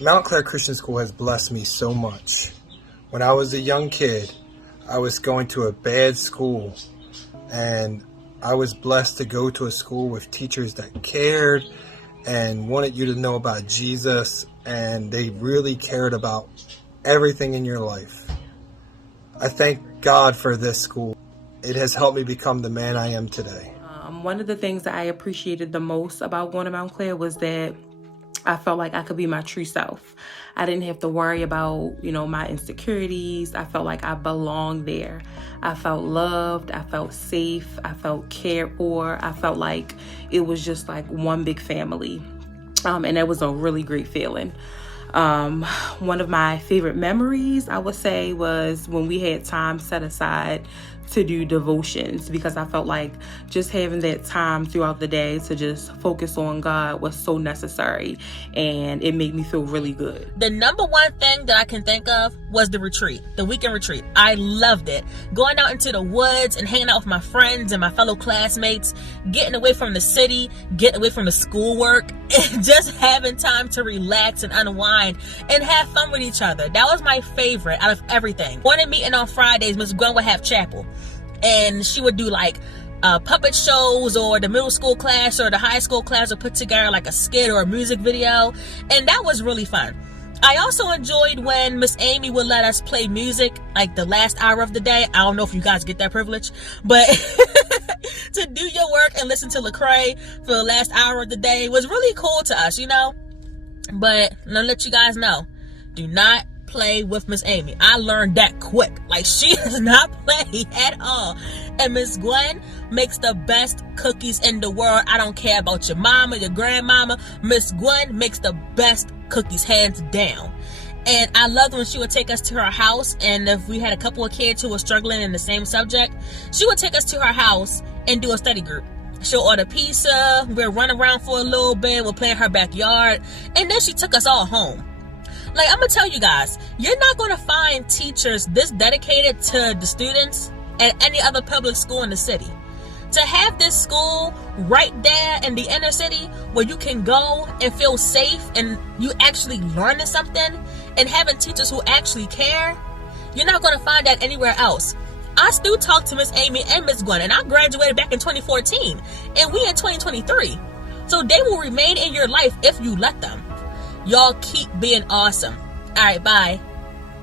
Mount Clair Christian School has blessed me so much. When I was a young kid, I was going to a bad school, and I was blessed to go to a school with teachers that cared and wanted you to know about Jesus, and they really cared about everything in your life. I thank God for this school. It has helped me become the man I am today. One of the things that I appreciated the most about going to Mount Clair was that I felt like I could be my true self. I didn't have to worry about, my insecurities. I felt like I belonged there. I felt loved. I felt safe. I felt cared for. I felt like it was just like one big family. And that was a really great feeling. One of my favorite memories, I would say, was when we had time set aside to do devotions, because I felt like just having that time throughout the day to just focus on God was so necessary, and it made me feel really good. The number one thing that I can think of was the retreat, the weekend retreat. I loved it. Going out into the woods and hanging out with my friends and my fellow classmates, getting away from the city, getting away from the schoolwork, and just having time to relax and unwind and have fun with each other. That was my favorite out of everything. Morning meeting on Fridays, Miss Gwen would have chapel, and she would do like puppet shows, or the middle school class or the high school class would put together like a skit or a music video, and that was really fun. I also enjoyed when Miss Amy would let us play music like the last hour of the day. I don't know if you guys get that privilege, but to do your work and listen to Lecrae for the last hour of the day was really cool to us, But I'm gonna let you guys know, do not play with Miss Amy. I learned that quick. Like, she does not play at all. And Miss Gwen makes the best cookies in the world. I don't care about your mama, your grandmama. Miss Gwen makes the best cookies, hands down. And I loved when she would take us to her house, and if we had a couple of kids who were struggling in the same subject, she would take us to her house and do a study group. She'll order pizza, we'll run around for a little bit, we'll play in her backyard, and then she took us all home. Like, I'm gonna tell you guys, you're not gonna find teachers this dedicated to the students at any other public school in the city. To have this school right there in the inner city where you can go and feel safe and you actually learning something, and having teachers who actually care, you're not gonna find that anywhere else. I still talk to Miss Amy and Miss Gwen, and I graduated back in 2014, and we in 2023. So they will remain in your life if you let them. Y'all keep being awesome. All right, bye.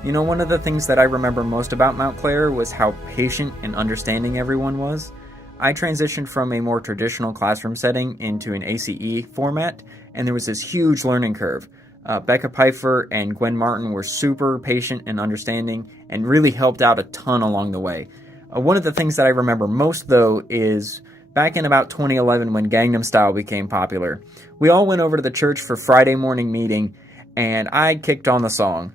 One of the things that I remember most about Mount Clair was how patient and understanding everyone was. I transitioned from a more traditional classroom setting into an ACE format, and there was this huge learning curve. Becca Pfeiffer and Gwen Martin were super patient and understanding and really helped out a ton along the way. One of the things that I remember most, though, is back in about 2011 when Gangnam Style became popular. We all went over to the church for Friday morning meeting, and I kicked on the song.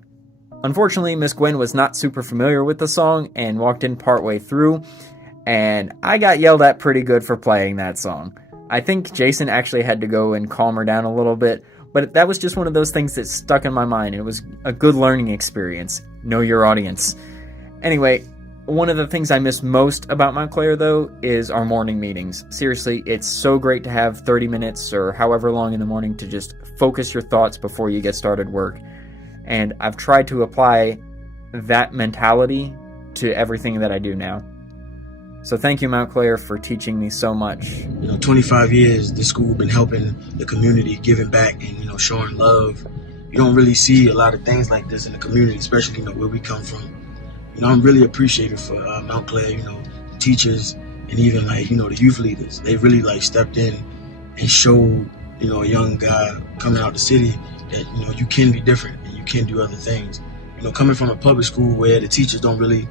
Unfortunately, Miss Gwen was not super familiar with the song and walked in partway through, and I got yelled at pretty good for playing that song. I think Jason actually had to go and calm her down a little bit, but that was just one of those things that stuck in my mind. It was a good learning experience. Know your audience. Anyway, one of the things I miss most about Mount Clair, though, is our morning meetings. Seriously, it's so great to have 30 minutes or however long in the morning to just focus your thoughts before you get started work. And I've tried to apply that mentality to everything that I do now. So thank you, Mount Clair, for teaching me so much. 25 years, the school been helping the community, giving back and, showing love. You don't really see a lot of things like this in the community, especially, where we come from. I'm really appreciative for Mount Clair, teachers, and even the youth leaders. They really stepped in and showed, a young guy coming out the city that, you can be different and you can do other things. Coming from a public school where the teachers don't really,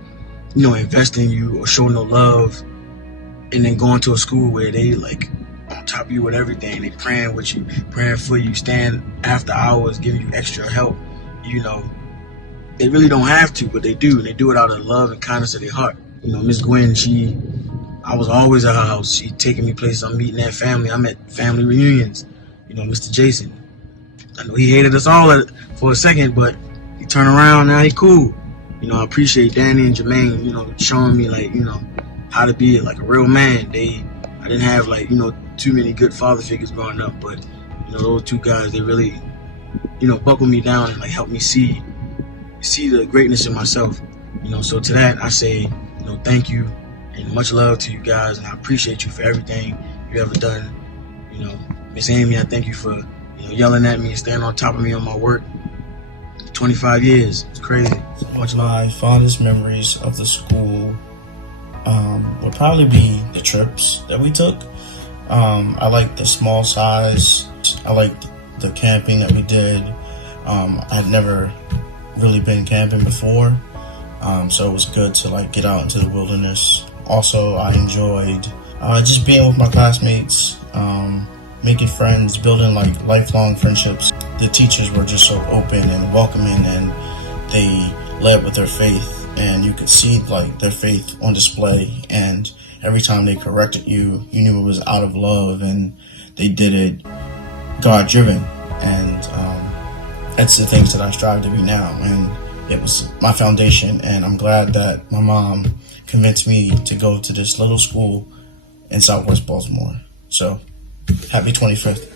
invest in you or show no love, and then going to a school where they on top of you with everything, they praying with you, praying for you, stand after hours, giving you extra help, They really don't have to, but they do. And they do it out of love and kindness of their heart. Miss Gwen, I was always at her house. She taking me places. I'm meeting that family. I'm at family reunions. Mr. Jason. I know he hated us all for a second, but he turned around. Now he cool. I appreciate Danny and Jermaine, showing me how to be a real man. I didn't have too many good father figures growing up, but those two guys, they really buckle me down and like help me see the greatness in myself. So to that I say, thank you and much love to you guys, and I appreciate you for everything you ever done. Miss Amy, I thank you for yelling at me and staying on top of me on my work. 25 years, it's crazy. Much my fondest memories of the school would probably be the trips that we took. I liked the small size. I liked the camping that we did. I'd never really been camping before, so it was good to like get out into the wilderness. Also, I enjoyed just being with my classmates, making friends, building like lifelong friendships. The teachers were just so open and welcoming, and they led with their faith, and you could see like their faith on display. And every time they corrected you, you knew it was out of love, and they did it God-driven. And that's the things that I strive to be now, and it was my foundation. And I'm glad that my mom convinced me to go to this little school in Southwest Baltimore. So happy 25th.